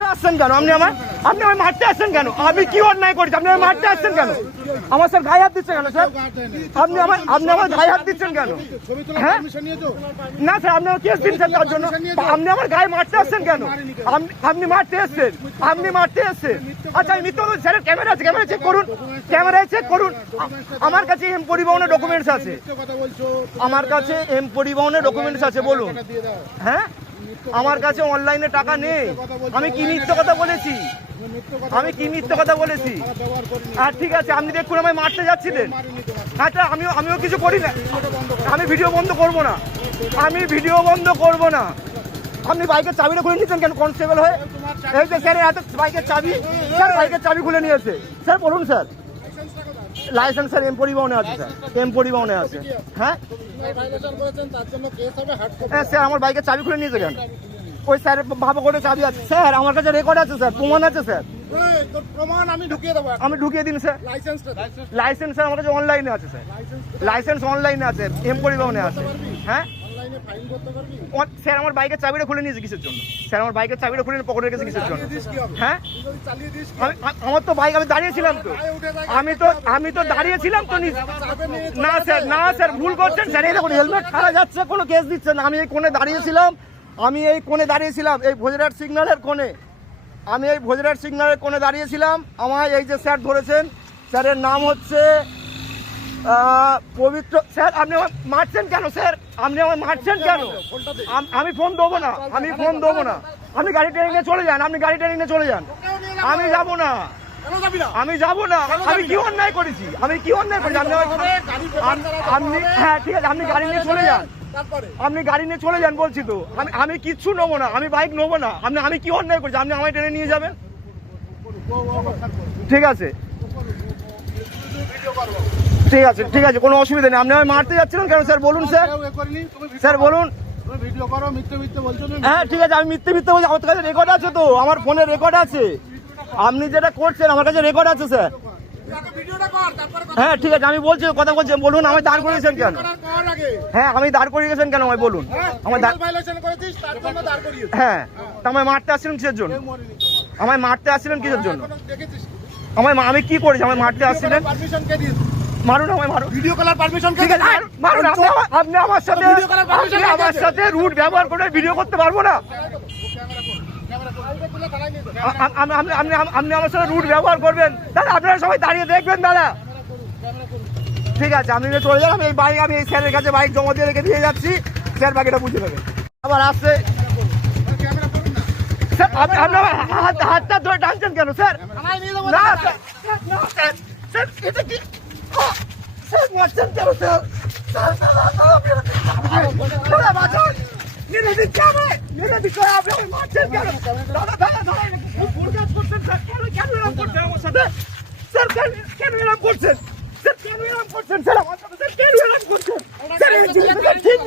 আসছেন কেন? আপনি আমার মারতে আসছেন কেন? আমি কি অন্যায় করেছি? আপনি আমার মারতে আসছেন কেন? আমার স্যার গায়ে হাত দিচ্ছেন কেন স্যার? আপনি আমার গায়ে হাত দিচ্ছেন কেন? হ্যাঁ না স্যার, আপনি আমার কেস দিচ্ছেন তার জন্য। আপনি আমার গায়ে মারতে আসছেন কেন? আপনি মারতে এসছেন, আপনি মারতে এসছেন। আচ্ছা আমি মিথ্যা বলছি, স্যার ক্যামেরা আছে, ক্যামেরা চেক করুন, ক্যামেরায় চেক করুন। আমার কাছে এম পরিবহনের ডকুমেন্টস আছে, আমার কাছে এম পরিবহনের ডকুমেন্টস আছে, বলুন। হ্যাঁ আমার কাছে অনলাইনে টাকা নেই। আমি কি মিথ্যে কথা বলেছি? আমি কি মিথ্যে কথা বলেছি? আর ঠিক আছে, আপনি দেখুন আমায় মারতে যাচ্ছিলেন। আচ্ছা আমিও কিছু করি না, আমি ভিডিও বন্ধ করব না, আমি ভিডিও বন্ধ করব না। আপনি বাইকের চাবিটা খুলে নিয়েছেন কেন কনস্টেবল হয়ে? এই যে স্যার হাতে বাইকের চাবি, স্যার বাইকের চাবি খুলে নিয়েছে। স্যার বলুন স্যার। লাইসেন্স স্যার এম পরিবহনে আছে, স্যার এম পরিবহনে আছে। হ্যাঁ স্যার আমার বাইকের চাবি খুলে নিয়েছে কেন? ওই স্যার ভালো করে চাবি আছে স্যার, আমার কাছে রেকর্ড আছে স্যার, প্রমাণ আছে স্যার। আমি ঢুকিয়ে দিন স্যার। লাইসেন্স স্যার আমার কাছে অনলাইনে আছে স্যার, লাইসেন্স অনলাইনে আছে, এম পরিবহনে আছে। হ্যাঁ স্যার আমার বাইকের চাবিটা খুলে নিয়েছে কিসের জন্য? স্যার আমার বাইকের চাবিটা খুলে পকেটে রেখেছে কিসের জন্য? হ্যাঁ আমার তো বাইক, আমি দাঁড়িয়েছিলাম তো, আমি তো দাঁড়িয়েছিলাম তো। না স্যার, না স্যার ভুল করছেন স্যার। এই দেখুন হেলমেট ছাড়া যাচ্ছে, কোনো কেস দিচ্ছে না। আমি এই কোণে দাঁড়িয়েছিলাম, আমি এই কোণে দাঁড়িয়েছিলাম, এই ভোজরাট সিগন্যালের কোণে, আমি এই ভোজরাট সিগন্যালের কোণে দাঁড়িয়েছিলাম। আমায় এই যে স্যার ধরেছেন, স্যারের নাম হচ্ছে পবিত্র। স্যার আপনি আমার মারছেন কেন? স্যার আপনি আমার মারছেন কেন? আমি ফোন দেবো না, আমি ফোন দেবো না। আপনি গাড়ি ট্রেনিং নিয়ে চলে যান, আপনি গাড়ি ট্রেনিং নিয়ে চলে যান। আমি যাবো না, আমি যাবো না। আমি কি অন্যায় করেছি? আমি কি অন্যায় করেছি? আপনি হ্যাঁ ঠিক আছে, আপনি গাড়ি নিয়ে চলে যান, আপনি গাড়ি নিয়ে চলে যান বলছি তো। আমি কিচ্ছু নেবো না, আমি বাইক নেবো না। আমি কি অন্যায় করছি? আপনি আমায় ট্রেনে নিয়ে যাবেন, ঠিক আছে ঠিক আছে ঠিক আছে, কোনো অসুবিধা নেই। আপনি আমায় মারতে যাচ্ছিলেন কেন স্যার? বলুন স্যার, স্যার বলুন। হ্যাঁ ঠিক আছে, আমি মিথ্যে বলছি। আমার কাছে রেকর্ড আছে তো, আমার ফোনে রেকর্ড আছে। আপনি যেটা করছেন আমার কাছে রেকর্ড আছে স্যার। হ্যাঁ ঠিক আছে, আমি বলছি, কথা বলছি, বলুন আমায় দাঁড় করিয়েছেন কেন? হ্যাঁ আমি দাঁড় করিয়েছেন কেন আমায় বলুন। হ্যাঁ তা আমায় মারতে আসছিলেন কিসের জন্য? আমায় মারতে আসছিলেন কিসের জন্য? আমি কি করেছি? আমায় মারতে আসছিলেন? মারুন আমায়, মারুন। ভিডিও কলার পারমিশন ঠিক আছে, মারুন। আপনি আমার সাথে রুট ব্যবহার করে ভিডিও করতে পারবো না। আপনি আমার সাথে রুট ব্যবহার করবেন দাদা, আপনারা সবাই দাঁড়িয়ে দেখবেন দাদা। ঠিক আছে আপনি চলে যান, আমি এই বাইক, আমি এই স্যারের কাছে বাইক জমা দিয়ে রেখে দিয়ে যাচ্ছি। স্যার বাকিটা বুঝে নেবেন। আবার আসছে স্যার, আপনি হাতটা ধরে টানছেন কেন স্যার? না স্যার, এটা কি স্যার মারছেন কেন স্যার? মেরে দিচ্ছে আমায়, মেরে দিচ্ছে। আপনি আমায় মারছেন কেন? দাদা দাদা দাদা ভুল কাজ করছেন স্যার। কেন এরকম করছেন আমার সাথে? স্যার কেন এরকম করছেন? স্যার কেন এরকম করছেন? স্যার আমার সাথে স্যার কেন এরকম করছেন? স্যার এই জিনিসটা ঠিক